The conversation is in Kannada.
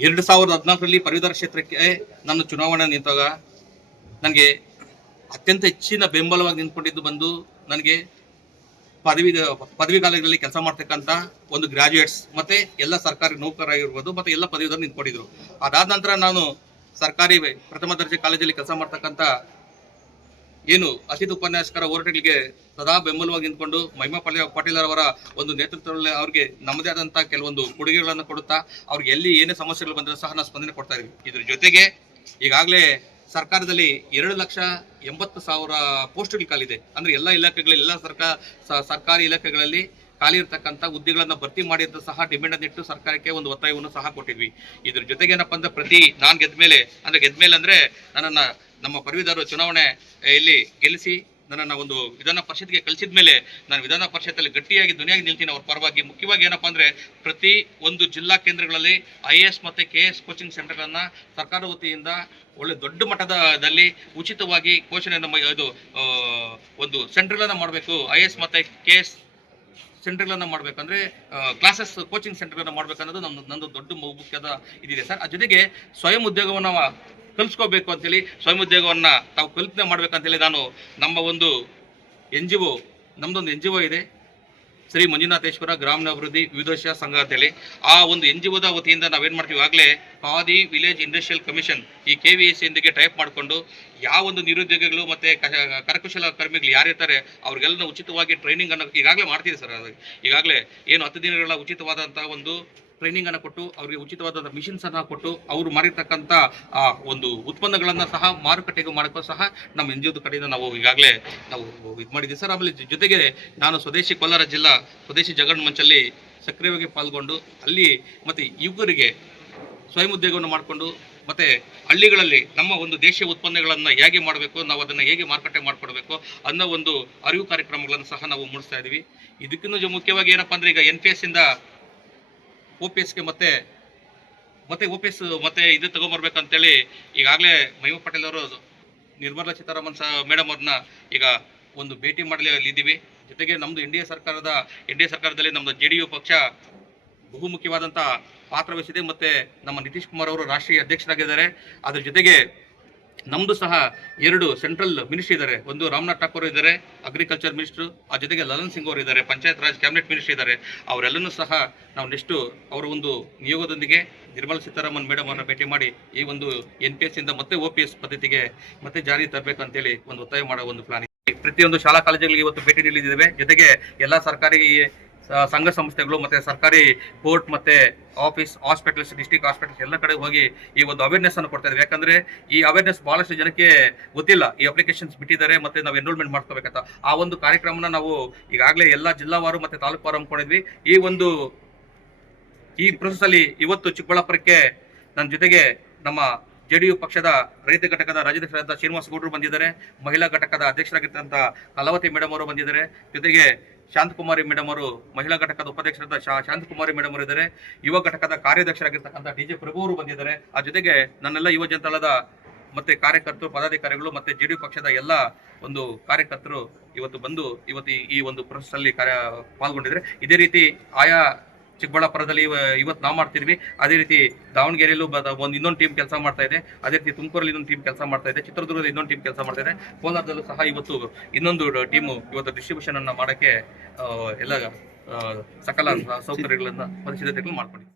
ಎರಡು ಸಾವಿರದ ಹದಿನಾಲ್ಕರಲ್ಲಿ ಪದವೀಧರ ಕ್ಷೇತ್ರಕ್ಕೆ ನಾನು ಚುನಾವಣೆ ನಿಂತಾಗ ನನಗೆ ಅತ್ಯಂತ ಹೆಚ್ಚಿನ ಬೆಂಬಲವಾಗಿ ನಿಂತ್ಕೊಂಡಿದ್ದು ಬಂದು ನನಗೆ ಪದವಿ ಪದವಿ ಕಾಲೇಜಲ್ಲಿ ಕೆಲಸ ಮಾಡ್ತಕ್ಕಂಥ ಒಂದು ಗ್ರಾಜುಯೇಟ್ಸ್ ಮತ್ತು ಎಲ್ಲ ಸರ್ಕಾರಿ ನೌಕರಾಗಿರ್ಬೋದು ಮತ್ತು ಎಲ್ಲ ಪದವೀಧರು ನಿಂತ್ಕೊಂಡಿದ್ರು. ಅದಾದ ನಂತರ ನಾನು ಸರ್ಕಾರಿ ಪ್ರಥಮ ದರ್ಜೆ ಕಾಲೇಜಲ್ಲಿ ಕೆಲಸ ಮಾಡ್ತಕ್ಕಂಥ ಏನು ಅತಿಥಿ ಉಪನ್ಯಾಸಕರ ಹೋರಾಟಗಳಿಗೆ ಸದಾ ಬೆಂಬಲವಾಗಿ ನಿಂತ್ಕೊಂಡು ಮಹಿಮಾ ಪಾಟೀಲ್ ಅವರ ಒಂದು ನೇತೃತ್ವದಲ್ಲಿ ಅವರಿಗೆ ನಮ್ಮದೇ ಆದಂತಹ ಕೆಲವೊಂದು ಕೊಡುಗೆಗಳನ್ನು ಕೊಡುತ್ತಾ ಅವ್ರಿಗೆ ಎಲ್ಲಿ ಏನೇ ಸಮಸ್ಯೆಗಳು ಬಂದರೂ ಸಹ ನಾವು ಸ್ಪಂದನೆ ಕೊಡ್ತಾ ಇದೀವಿ ಇದ್ರ ಜೊತೆಗೆ ಈಗಾಗಲೇ ಸರ್ಕಾರದಲ್ಲಿ ಎರಡು ಲಕ್ಷ ಎಂಬತ್ತು ಸಾವಿರ ಪೋಸ್ಟ್ಗಳು ಖಾಲಿದೆ ಅಂದ್ರೆ ಎಲ್ಲ ಇಲಾಖೆಗಳಲ್ಲಿ, ಎಲ್ಲ ಸರ್ಕಾರ ಸರ್ಕಾರಿ ಇಲಾಖೆಗಳಲ್ಲಿ ಖಾಲಿ ಇರತಕ್ಕಂಥ ಹುದ್ದೆಗಳನ್ನ ಭರ್ತಿ ಮಾಡಿ ಅಂತ ಸಹ ಡಿಮ್ಯಾಂಡ್ ಅನ್ನಿಟ್ಟು ಸರ್ಕಾರಕ್ಕೆ ಒಂದು ಒತ್ತಾಯವನ್ನು ಸಹ ಕೊಟ್ಟಿದ್ವಿ. ಇದ್ರ ಜೊತೆಗೆ ಏನಪ್ಪ ಅಂದ್ರೆ ಪ್ರತಿ ನಾನ್ ಗೆದ್ಮೇಲೆ ಅಂದ್ರೆ ಗೆದ್ದ ಮೇಲೆ ಅಂದ್ರೆ ನನ್ನನ್ನ ನಮ್ಮ ಪದವೀಧರರು ಚುನಾವಣೆ ಇಲ್ಲಿ ಗೆಲ್ಲಿಸಿ ನನ್ನನ್ನ ಒಂದು ವಿಧಾನ ಪರಿಷತ್ಗೆ ಕಳಿಸಿದ ಮೇಲೆ ನಾನು ವಿಧಾನ ಪರಿಷತ್ತಲ್ಲಿ ಗಟ್ಟಿಯಾಗಿ ಧ್ವನಿಯಾಗಿ ನಿಲ್ತೀನಿ ಅವ್ರ ಪರವಾಗಿ. ಮುಖ್ಯವಾಗಿ ಏನಪ್ಪಾ ಅಂದ್ರೆ ಪ್ರತಿ ಒಂದು ಜಿಲ್ಲಾ ಕೇಂದ್ರಗಳಲ್ಲಿ ಐ ಎ ಎಸ್ ಮತ್ತೆ ಕೆ ಎಸ್ ಕೋಚಿಂಗ್ ಸೆಂಟರ್ಗಳನ್ನು ಸರ್ಕಾರ ವತಿಯಿಂದ ಒಳ್ಳೆ ದೊಡ್ಡ ಮಟ್ಟದಲ್ಲಿ ಉಚಿತವಾಗಿ ನಮ್ಮ ಇದು ಆ, ಒಂದು ಸೆಂಟರ್ಗಳನ್ನ ಮಾಡಬೇಕು. ಐ ಎ ಎಸ್ ಮತ್ತೆ ಕೆ ಎಸ್ ಸೆಂಟರ್ಗಳನ್ನ ಮಾಡಬೇಕಂದ್ರೆ ಕ್ಲಾಸಸ್ ಕೋಚಿಂಗ್ ಸೆಂಟರ್ಗಳನ್ನ ಮಾಡ್ಬೇಕನ್ನೋದು ನನ್ನ ನಂದು ದೊಡ್ಡ ಮುಖ್ಯದ ಇದಿದೆ ಸರ್. ಅದ್ರ ಜೊತೆಗೆ ಸ್ವಯಂ ಉದ್ಯೋಗವನ್ನ ಕಲಿಸ್ಕೋಬೇಕು ಅಂತೇಳಿ ಸ್ವಯಂ ಉದ್ಯೋಗವನ್ನ ತಾವು ಕಲ್ಪನೆ ಮಾಡ್ಬೇಕಂತೇಳಿ ನಾನು ನಮ್ಮ ಒಂದು ಎನ್ ಜಿ ಒ ನಮ್ದೊಂದು ಎನ್ ಜಿ ಒ ಇದೆ. ಶ್ರೀ ಮಂಜುನಾಥೇಶ್ವರ ಗ್ರಾಮೀಣಾಭಿವೃದ್ಧಿ ವಿವಿಧ ಸಂಘ ಅಂತೇಳಿ. ಆ ಒಂದು ಎನ್ ಜಿ ಒದ ವತಿಯಿಂದ ನಾವೇನ್ ಮಾಡ್ತೀವಿ ಆಗಲೇ ಖಾದಿ ವಿಲೇಜ್ ಇಂಡಸ್ಟ್ರಿಯಲ್ ಕಮಿಷನ್ ಈ ಕೆ ವಿ ಎಸ್ ಸಿಯೊಂದಿಗೆ ಟೈಪ್ ಮಾಡಿಕೊಂಡು ಯಾವ ಒಂದು ನಿರುದ್ಯೋಗಿಗಳು ಮತ್ತೆ ಕರಕುಶಲ ಕರ್ಮಿಗಳು ಯಾರಿರ್ತಾರೆ ಅವ್ರಿಗೆಲ್ಲ ಉಚಿತವಾಗಿ ಟ್ರೈನಿಂಗ್ ಅನ್ನೋ ಈಗಾಗಲೇ ಮಾಡ್ತೀವಿ ಸರ್. ಈಗಾಗಲೇ ಏನು ಹತ್ತು ದಿನಗಳ ಉಚಿತವಾದಂಥ ಒಂದು ಟ್ರೈನಿಂಗ್ ಅನ್ನು ಕೊಟ್ಟು, ಅವರಿಗೆ ಉಚಿತವಾದ ಮಿಷಿನ್ಸ್ ಅನ್ನ ಕೊಟ್ಟು, ಅವರು ಮಾಡಿರ್ತಕ್ಕಂಥ ಒಂದು ಉತ್ಪನ್ನಗಳನ್ನ ಸಹ ಮಾರುಕಟ್ಟೆಗೆ ಮಾಡಕ್ಕೂ ಸಹ ನಮ್ಮ ಎನ್ ಜಿ ಕಡೆಯಿಂದ ನಾವು ಈಗಾಗಲೇ ನಾವು ಇದು ಮಾಡಿದ್ದೀವಿ. ಸರ್, ಆಮೇಲೆ ಜೊತೆಗೆ ನಾನು ಸ್ವದೇಶಿ ಕೋಲಾರ ಜಿಲ್ಲಾ ಸ್ವದೇಶಿ ಜಗನ್ ಮಂಚಲ್ಲಿ ಸಕ್ರಿಯವಾಗಿ ಪಾಲ್ಗೊಂಡು, ಅಲ್ಲಿ ಮತ್ತೆ ಯುವಕರಿಗೆ ಸ್ವಯಂ ಉದ್ಯೋಗವನ್ನು ಮಾಡಿಕೊಂಡು, ಮತ್ತೆ ಹಳ್ಳಿಗಳಲ್ಲಿ ನಮ್ಮ ಒಂದು ದೇಶೀಯ ಉತ್ಪನ್ನಗಳನ್ನು ಹೇಗೆ ಮಾಡಬೇಕು, ನಾವು ಅದನ್ನು ಹೇಗೆ ಮಾರುಕಟ್ಟೆ ಮಾಡಿಕೊಡ್ಬೇಕು ಅನ್ನೋ ಒಂದು ಅರಿವು ಕಾರ್ಯಕ್ರಮಗಳನ್ನು ಸಹ ನಾವು ಮೂಡಿಸ್ತಾ ಇದ್ದೀವಿ ಇದಕ್ಕಿಂತ ಮುಖ್ಯವಾಗಿ ಏನಪ್ಪಾ ಅಂದರೆ ಈಗ ಎನ್ ಪಿ ಎಸ್ ಇಂದ ಒ ಪಿ ಎಸ್ಗೆ ಮತ್ತೆ ಮತ್ತೆ ಓ ಪಿ ಎಸ್ ಮತ್ತೆ ಇದು ತಗೊಂಬರ್ಬೇಕಂತೇಳಿ ಈಗಾಗಲೇ ಮಹಿಮಾ ಪಟೇಲ್ ಅವರು ನಿರ್ಮಲಾ ಸೀತಾರಾಮನ್ ಸಹ ಮೇಡಮ್ ಅವ್ರನ್ನ ಈಗ ಒಂದು ಭೇಟಿ ಮಾಡಲಿ ಇದ್ದೀವಿ ಜೊತೆಗೆ ನಮ್ಮದು ಎನ್ ಡಿ ಎ ಸರ್ಕಾರದ, ಎನ್ ಡಿ ಎ ಸರ್ಕಾರದಲ್ಲಿ ನಮ್ಮದು ಜೆ ಡಿ ಯು ಪಕ್ಷ ಬಹುಮುಖ್ಯವಾದಂಥ ಪಾತ್ರ ವಹಿಸಿದೆ. ಮತ್ತೆ ನಮ್ಮ ನಿತೀಶ್ ಕುಮಾರ್ ಅವರು ರಾಷ್ಟ್ರೀಯ ಅಧ್ಯಕ್ಷರಾಗಿದ್ದಾರೆ. ಅದರ ಜೊತೆಗೆ ನಮ್ದು ಸಹ ಎರಡು ಸೆಂಟ್ರಲ್ ಮಿನಿಸ್ಟ್ರಿ ಇದ್ದಾರೆ ಒಂದು ರಾಮನಾಥ್ ಠಾಕೂರ್ ಇದ್ದಾರೆ ಅಗ್ರಿಕಲ್ಚರ್ ಮಿನಿಸ್ಟರ್ ಆ ಜೊತೆಗೆ ಲಲನ್ ಸಿಂಗ್ ಅವರು ಇದ್ದಾರೆ ಪಂಚಾಯತ್ ರಾಜ್ ಕ್ಯಾಬಿನೆಟ್ ಮಿನಿಸ್ಟ್ರಿ ಇದ್ದಾರೆ ಅವರೆಲ್ಲನೂ ಸಹ ನಾವು ನೆಕ್ಸ್ಟ್ ಅವರ ಒಂದು ನಿಯೋಗದೊಂದಿಗೆ ನಿರ್ಮಲಾ ಸೀತಾರಾಮನ್ ಮೇಡಮ್ ಅವರನ್ನ ಭೇಟಿ ಮಾಡಿ ಈ ಒಂದು ಎನ್ ಪಿ ಎಸ್ ಇಂದ ಮತ್ತೆ ಒ ಪಿ ಎಸ್ ಪದ್ಧತಿಗೆ ಮತ್ತೆ ಜಾರಿ ತರಬೇಕಂತೇಳಿ ಒಂದು ಒತ್ತಾಯ ಮಾಡೋ ಒಂದು ಪ್ಲಾನ್ ಪ್ರತಿಯೊಂದು ಶಾಲಾ ಕಾಲೇಜುಗಳಿಗೆ ಇವತ್ತು ಭೇಟಿ ನೀಡಿದ್ದೇವೆ ಜೊತೆಗೆ ಎಲ್ಲ ಸರ್ಕಾರಿ ಸಂಘ ಸಂಸ್ಥೆಗಳು ಮತ್ತೆ ಸರ್ಕಾರಿ ಕೋರ್ಟ್ ಮತ್ತೆ ಆಫೀಸ್ ಹಾಸ್ಪಿಟಲ್ಸ್ ಡಿಸ್ಟ್ರಿಕ್ಟ್ ಹಾಸ್ಪಿಟಲ್ಸ್ ಎಲ್ಲ ಕಡೆ ಹೋಗಿ ಈ ಒಂದು ಅವೇರ್ನೆಸ್ ಅನ್ನು ಕೊಡ್ತಾ ಇದ್ದೀವಿ ಯಾಕಂದ್ರೆ ಈ ಅವೇರ್ನೆಸ್ ಬಹಳಷ್ಟು ಜನಕ್ಕೆ ಗೊತ್ತಿಲ್ಲ. ಈ ಅಪ್ಲಿಕೇಶನ್ಸ್ ಬಿಟ್ಟಿದ್ದಾರೆ ಮತ್ತೆ ನಾವು ಎನ್ರೋಲ್ಮೆಂಟ್ ಮಾಡ್ಕೋಬೇಕಂತ. ಆ ಒಂದು ಕಾರ್ಯಕ್ರಮನ ನಾವು ಈಗಾಗಲೇ ಎಲ್ಲ ಜಿಲ್ಲಾವಾರು ಮತ್ತೆ ತಾಲೂಕುವಾರು ಹಮ್ಮಿಕೊಂಡಿದ್ವಿ. ಈ ಒಂದು, ಈ ಪ್ರೊಸೆಸ್ ಅಲ್ಲಿ ಇವತ್ತು ಚಿಕ್ಕಬಳ್ಳಾಪುರಕ್ಕೆ ನನ್ನ ಜೊತೆಗೆ ನಮ್ಮ ಜೆ ಡಿ ಯು ಪಕ್ಷದ ರೈತ ಘಟಕದ ರಾಜ್ಯಾಧ್ಯಕ್ಷರಾದ ಶ್ರೀನಿವಾಸ ಗೌಡರು ಬಂದಿದ್ದಾರೆ. ಮಹಿಳಾ ಘಟಕದ ಅಧ್ಯಕ್ಷರಾಗಿರ್ತಕ್ಕಂಥ ಕಲಾವತಿ ಮೇಡಮ್ ಅವರು ಬಂದಿದ್ದಾರೆ. ಜೊತೆಗೆ ಶಾಂತಕುಮಾರಿ ಮೇಡಮ್ ಅವರು ಮಹಿಳಾ ಘಟಕದ ಉಪಾಧ್ಯಕ್ಷರಾದ ಶಾಂತಕುಮಾರಿ ಮೇಡಮ್ ಅವರು ಇದ್ದಾರೆ. ಯುವ ಘಟಕದ ಕಾರ್ಯಾಧ್ಯಕ್ಷರಾಗಿರ್ತಕ್ಕಂಥ ಡಿ ಜೆ ಪ್ರಭು ಅವರು ಬಂದಿದ್ದಾರೆ. ಆ ಜೊತೆಗೆ ನನ್ನೆಲ್ಲ ಯುವ ಜನತಾಳದ ಮತ್ತೆ ಕಾರ್ಯಕರ್ತರು, ಪದಾಧಿಕಾರಿಗಳು ಮತ್ತೆ ಜೆ ಡಿ ಪಕ್ಷದ ಎಲ್ಲ ಒಂದು ಕಾರ್ಯಕರ್ತರು ಇವತ್ತು ಬಂದು ಇವತ್ತು ಈ- ಈ ಒಂದು ಪ್ರೊಸೆಸ್ ಅಲ್ಲಿ ಕಾರ್ಯ ಪಾಲ್ಗೊಂಡಿದ್ದಾರೆ. ಇದೇ ರೀತಿ ಆಯಾ ಚಿಕ್ಕಬಳ್ಳಾಪುರದಲ್ಲಿ ಇವ- ಇವತ್ತು ನಾವು ಮಾಡ್ತಿದ್ವಿ. ಅದೇ ರೀತಿ ದಾವಣಗೆರೆಯಲ್ಲೂ ಒಂದು ಇನ್ನೊಂದು ಟೀಮ್ ಕೆಲಸ ಮಾಡ್ತಾ ಇದೆ. ಅದೇ ರೀತಿ ತುಮಕೂರಲ್ಲಿ ಇನ್ನೊಂದು ಟೀಮ್ ಕೆಲಸ ಮಾಡ್ತಾ ಇದೆ. ಚಿತ್ರದುರ್ಗದ ಇನ್ನೊಂದು ಟೀಮ್ ಕೆಲಸ ಮಾಡ್ತಾ ಇದೆ. ಕೋಲಾರದಲ್ಲೂ ಸಹ ಇವತ್ತು ಇನ್ನೊಂದು ಟೀಮು ಇವತ್ತು ಡಿಸ್ಟ್ರಿಬ್ಯೂಷನ್ ಅನ್ನ ಮಾಡಕ್ಕೆ ಎಲ್ಲ ಸಕಲ ಸೌಕರ್ಯಗಳನ್ನ ಪರಿಶೀಲತೆಗಳು ಮಾಡ್ಕೊಂಡಿದೆ